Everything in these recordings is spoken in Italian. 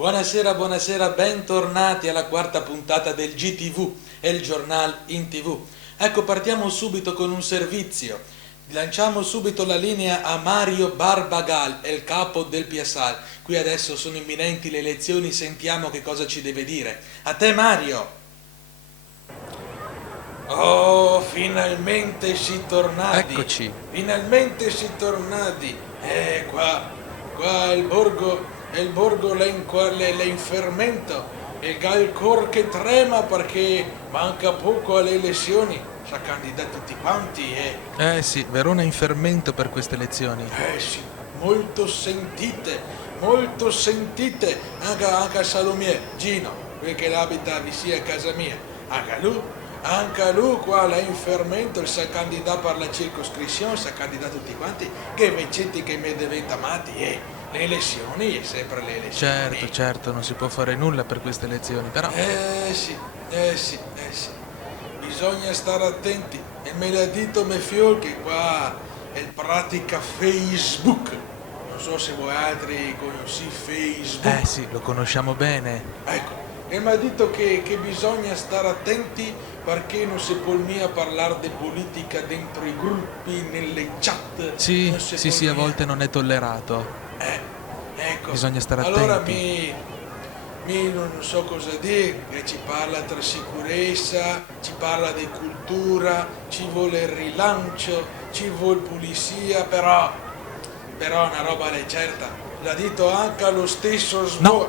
Buonasera, buonasera, bentornati alla quarta puntata del GTV, El Jornal in TV. Ecco, partiamo subito con un servizio. Lanciamo subito la linea a Mario Barbagal, il capo del PSAL. Qui adesso sono imminenti le elezioni, sentiamo che cosa ci deve dire. A te Mario! Oh, finalmente si tornati! Eccoci. Finalmente si tornati! Qua il borgo l'è in fermento, il cor che trema perché manca poco alle elezioni, sa candidati tutti quanti Eh sì, Verona è in fermento per queste elezioni. sì, molto sentite, anche a Salomie, Gino, quel che abita vicino a casa mia, anche lui qua l'è in fermento, sa candidato per la circoscrizione, sa candidato tutti quanti, che vecchietti che mi diventa matti, le elezioni è sempre le elezioni. Certo, non si può fare nulla per queste elezioni, però... Sì. Bisogna stare attenti. E me l'ha detto mio figlio che qua è pratica Facebook. Non so se voi altri conosci Facebook. Eh sì, lo conosciamo bene. Ecco, e mi ha detto che bisogna stare attenti perché non si può mica parlare di politica dentro i gruppi, nelle chat. Sì, Non si può a mica. volte non è tollerato. Ecco. Bisogna stare Allora attenti. non so cosa dire, che ci parla tra sicurezza, ci parla di cultura, ci vuole il rilancio, ci vuole pulizia, però una roba è certa, l'ha detto anche allo stesso No.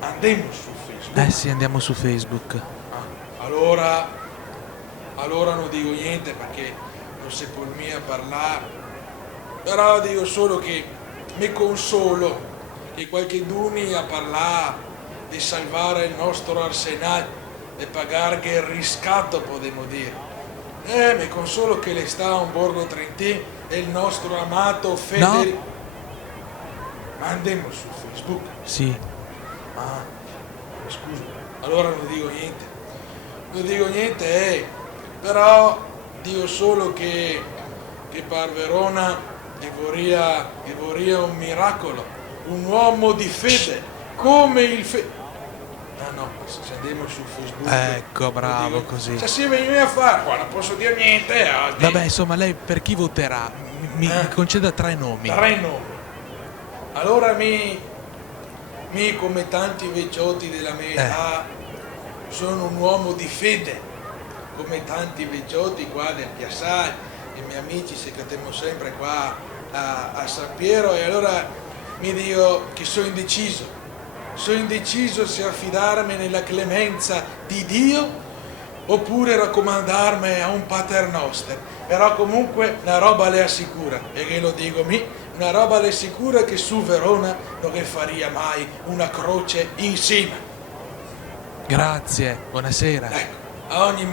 Andiamo su Facebook. Eh sì, andiamo su Facebook. Allora non dico niente perché non si può mica parlare, però dico solo che mi consolo che qualche duni a parlare di salvare il nostro arsenale, di pagare il riscatto, potremmo dire. Mi consolo che le sta un borgo trentino e il nostro amato Federico. Ma andiamo su Facebook. Sì. Scusa, allora non dico niente, però dico solo che per Verona vorria un miracolo, un uomo di fede, come il no, se andiamo su Facebook. Ecco, bravo, così. Se si viene a fare, qua non posso dire niente. Vabbè, insomma, lei per chi voterà? Mi conceda 3 nomi. 3 nomi. Allora come tanti vecchiotti della mia età, sono un uomo di fede, come tanti vecchiotti qua del Piazzale, i miei amici si cattiamo sempre qua a San Piero, e allora mi dico che sono indeciso se affidarmi nella clemenza di Dio oppure raccomandarmi a un paternoster, però comunque una roba le assicura, e che lo dico una roba le assicura che su Verona non che faria mai una croce insieme. Grazie, buonasera. Ecco, a ogni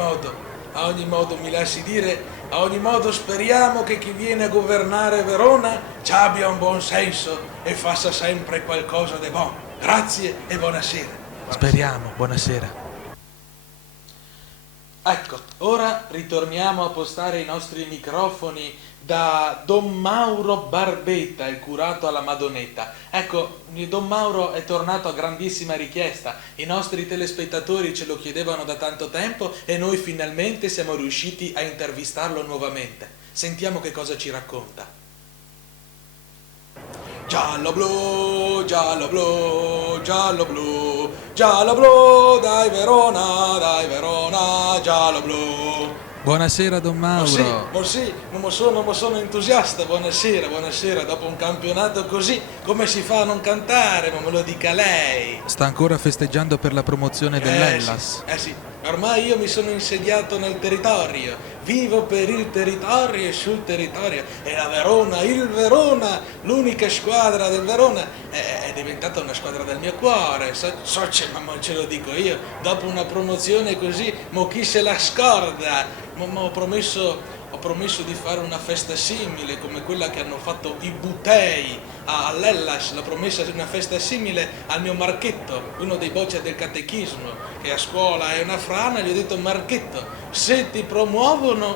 modo mi lasci dire, a ogni modo speriamo che chi viene a governare Verona ci abbia un buon senso e faccia sempre qualcosa di buono. Grazie e buonasera. Speriamo, buonasera. Ecco, ora ritorniamo a postare i nostri microfoni da Don Mauro Barbetta, il curato alla Madonnetta. Ecco, Don Mauro è tornato a grandissima richiesta, i nostri telespettatori ce lo chiedevano da tanto tempo e noi finalmente siamo riusciti a intervistarlo nuovamente. Sentiamo che cosa ci racconta. Giallo blu, giallo blu, giallo blu, giallo blu, dai Verona, giallo blu. Buonasera, Don Mauro. Non sono entusiasta, buonasera, dopo un campionato così, come si fa a non cantare, ma me lo dica lei. Sta ancora festeggiando per la promozione dell'Hellas. Sì, ormai io mi sono insediato nel territorio, vivo per il territorio e sul territorio, e il Verona, l'unica squadra del Verona, è diventata una squadra del mio cuore, ma ce lo dico io, dopo una promozione così, mo chi se la scorda, ho promesso di fare una festa simile come quella che hanno fatto i Butei all'Hellas, l'ho promessa una festa simile al mio Marchetto, uno dei boccia del catechismo, che a scuola è una frana, e gli ho detto: Marchetto, se ti promuovono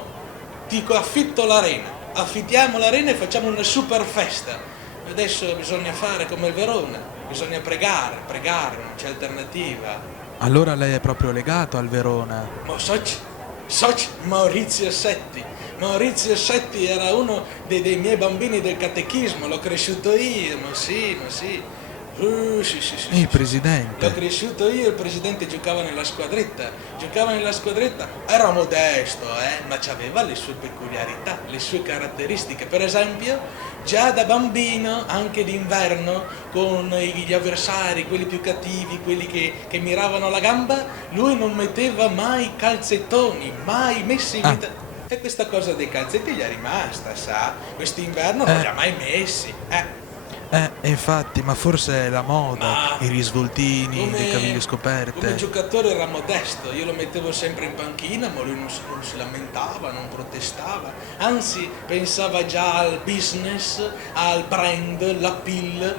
ti affitto l'arena, affittiamo l'arena e facciamo una super festa. Adesso bisogna fare come il Verona, bisogna pregare, non c'è alternativa. Allora lei è proprio legato al Verona. Ma soci Maurizio Setti. Maurizio Setti era uno dei miei bambini del catechismo, l'ho cresciuto io, ma sì, ma sì. Sì. Il L'ho presidente. cresciuto io, il presidente giocava nella squadretta, era modesto, ma aveva le sue peculiarità, le sue caratteristiche. Per esempio, già da bambino, anche d'inverno, con gli avversari, quelli più cattivi, quelli che miravano la gamba, lui non metteva mai calzettoni, mai messi in vita. E questa cosa dei calzetti gli è rimasta, sa? Quest'inverno non li ha mai messi, Infatti, ma forse è la moda, Ma i risvoltini, le caviglie come scoperte. giocatore era modesto, io lo mettevo sempre in panchina, ma lui non si lamentava, non protestava, anzi pensava già al business, al brand, l'appeal.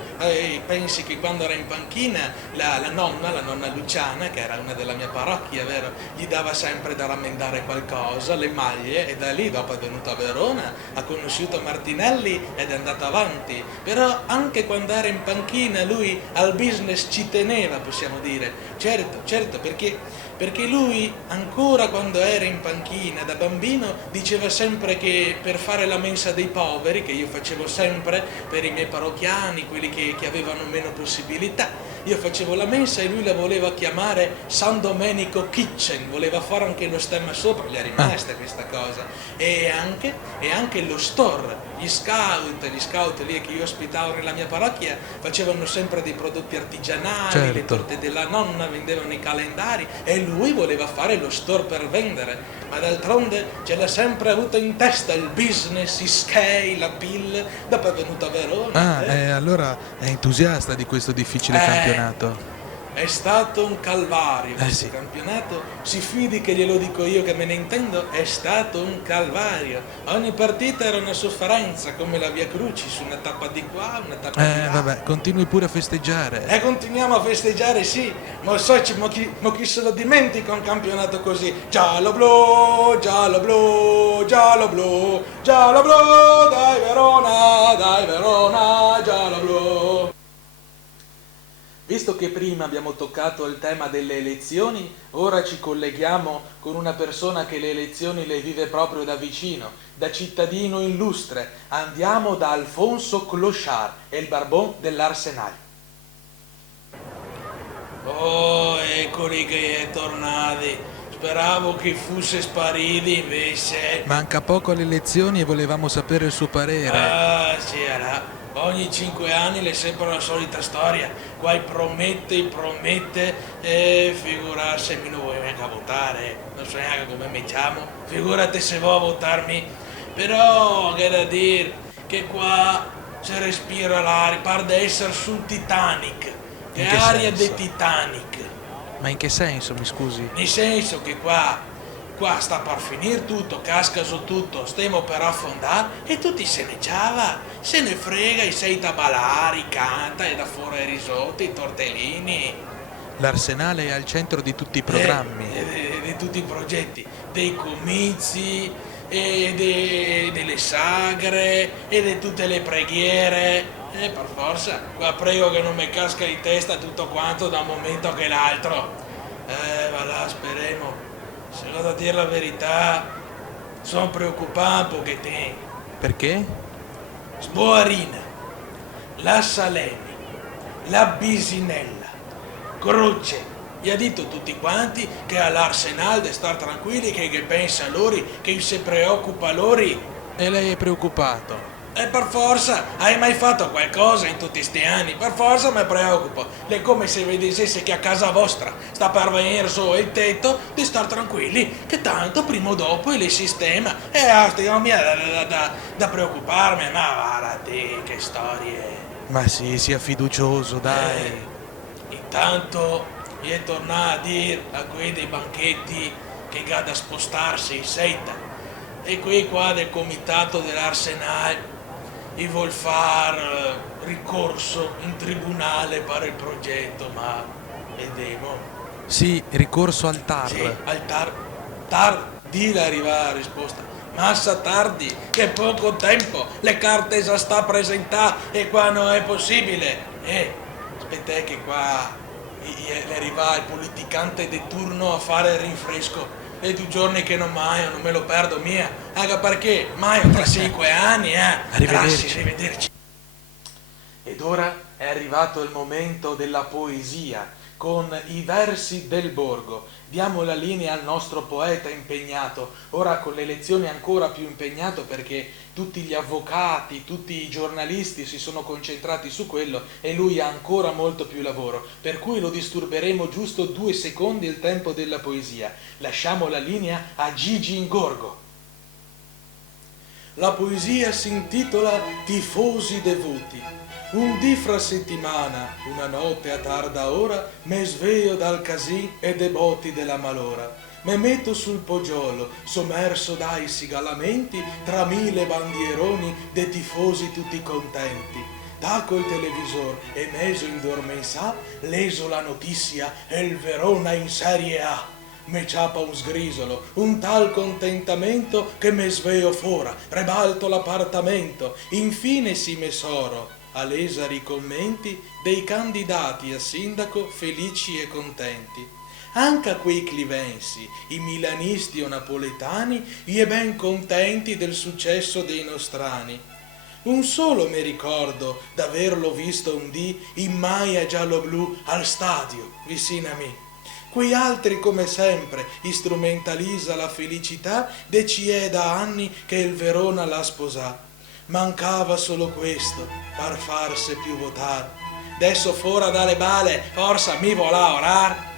Pensi che quando era in panchina la nonna Luciana, che era una della mia parrocchia, vero, gli dava sempre da rammendare qualcosa, le maglie, e da lì dopo è venuto a Verona, ha conosciuto Martinelli ed è andato avanti. Però anche quando era in panchina lui al business ci teneva, possiamo dire. Certo, perché lui ancora quando era in panchina da bambino diceva sempre che per fare la mensa dei poveri, che io facevo sempre per i miei parrocchiani, quelli che avevano meno possibilità, io facevo la mensa e lui la voleva chiamare San Domenico Kitchen, voleva fare anche lo stemma sopra, gli è rimasta questa cosa. E anche lo store, gli scout lì che io ospitavo nella mia parrocchia facevano sempre dei prodotti artigianali, Certo. le torte della nonna, vendevano i calendari e lui voleva fare lo store per vendere, ma d'altronde ce l'ha sempre avuto in testa il business, i scale, la pill, dopo è venuto a Verona. Allora è entusiasta di questo difficile campionato. È stato un calvario questo Sì. campionato, si fidi che glielo dico io che me ne intendo, è stato un calvario. Ogni partita era una sofferenza, come la Via Crucis, una tappa di qua, una tappa di là. Vabbè, continui pure a festeggiare. E continuiamo a festeggiare, sì, ma chi se lo dimentica un campionato così? Giallo blu, giallo blu, giallo blu, giallo blu, dai Verona, giallo blu. Visto che prima abbiamo toccato il tema delle elezioni, ora ci colleghiamo con una persona che le elezioni le vive proprio da vicino, da cittadino illustre. Andiamo da Alfonso Clochard, il barbon dell'Arsenal. Oh, eccoli che è tornati. Speravo che fosse sparito invece. Manca poco alle elezioni e volevamo sapere il suo parere. Ah, sì, là. Ogni 5 anni è sempre la solita storia. Qua promette, e figurarsi, mi non vuoi neanche a votare, non so neanche come mi chiamo, figurati se vuoi a votarmi. Però, che da dire, che qua si respira l'aria, pare di essere sul Titanic, che In che aria senso? di Titanic. Ma in che senso, mi scusi? Nel senso che qua sta per finire tutto, casca su tutto, stiamo per affondare e tutti se ne giava, se ne frega, i sei tabalari, canta e da fuori i risotti, i tortellini. L'Arsenale è al centro di tutti i programmi. Di tutti i progetti, dei comizi, delle sagre e di tutte le preghiere. E per forza, qua prego che non mi casca di testa tutto quanto da un momento che l'altro. Va là, speriamo. Se vado a dire la verità, sono preoccupato un pochettino. Perché? Sboarina, la Salemi, la Bisinella, Croce, gli ha detto tutti quanti che all'Arsenal di star tranquilli, che pensa loro, che si preoccupa loro. E lei è preoccupato? E per forza, hai mai fatto qualcosa in tutti sti anni? Per forza mi preoccupo. È come se vedesse che a casa vostra sta per venire su il tetto di star tranquilli, che tanto prima o dopo le sistema. E non mi ha da preoccuparmi, ma guarda te, che storie. Ma sì, sia fiducioso, dai. Intanto gli è tornato a dire a quei dei banchetti che ha da spostarsi in setta. E qui qua del comitato dell'Arsenal gli vuol far ricorso in tribunale per il progetto, ma vedremo. Sì, ricorso al TAR. Sì, al TAR di arriva la risposta. Massa tardi, che poco tempo, le carte già sta presentata e qua non è possibile. Aspetta che qua arriva il politicante di turno a fare il rinfresco. E 2 giorni che non maio, non me lo perdo mia. Anche perché maio tra 5 anni, Arrivederci. Grazie, arrivederci. Ed ora è arrivato il momento della poesia, con i versi del borgo. Diamo la linea al nostro poeta impegnato, ora con le lezioni ancora più impegnato perché tutti gli avvocati, tutti i giornalisti si sono concentrati su quello e lui ha ancora molto più lavoro, per cui lo disturberemo giusto 2 secondi il tempo della poesia. Lasciamo la linea a Gigi Ingorgo. La poesia si intitola Tifosi devuti. Un dì fra settimana, una notte a tarda ora, me sveglio dal casin e dei botti della malora. Me metto sul poggiolo, sommerso dai sigalamenti, tra 1000 bandieroni dei tifosi tutti contenti. Tacco il televisor e meso in dormensà, leso la notizia e il Verona in Serie A. Me ciapa un sgrisolo, un tal contentamento che me sveglio fora, rebalto l'appartamento, infine si mesoro a lesari i commenti dei candidati a sindaco felici e contenti. Anche a quei clivensi, i milanisti o napoletani, gli è ben contenti del successo dei nostrani. Un solo mi ricordo d'averlo visto un dì in maglia giallo-blu al stadio, vicino a me. Quei altri, come sempre, istrumentalisa la felicità de ci è da anni che il Verona l'ha sposà. Mancava solo questo, per farsi più votare. Adesso fora dalle bale, forza mi volà orar.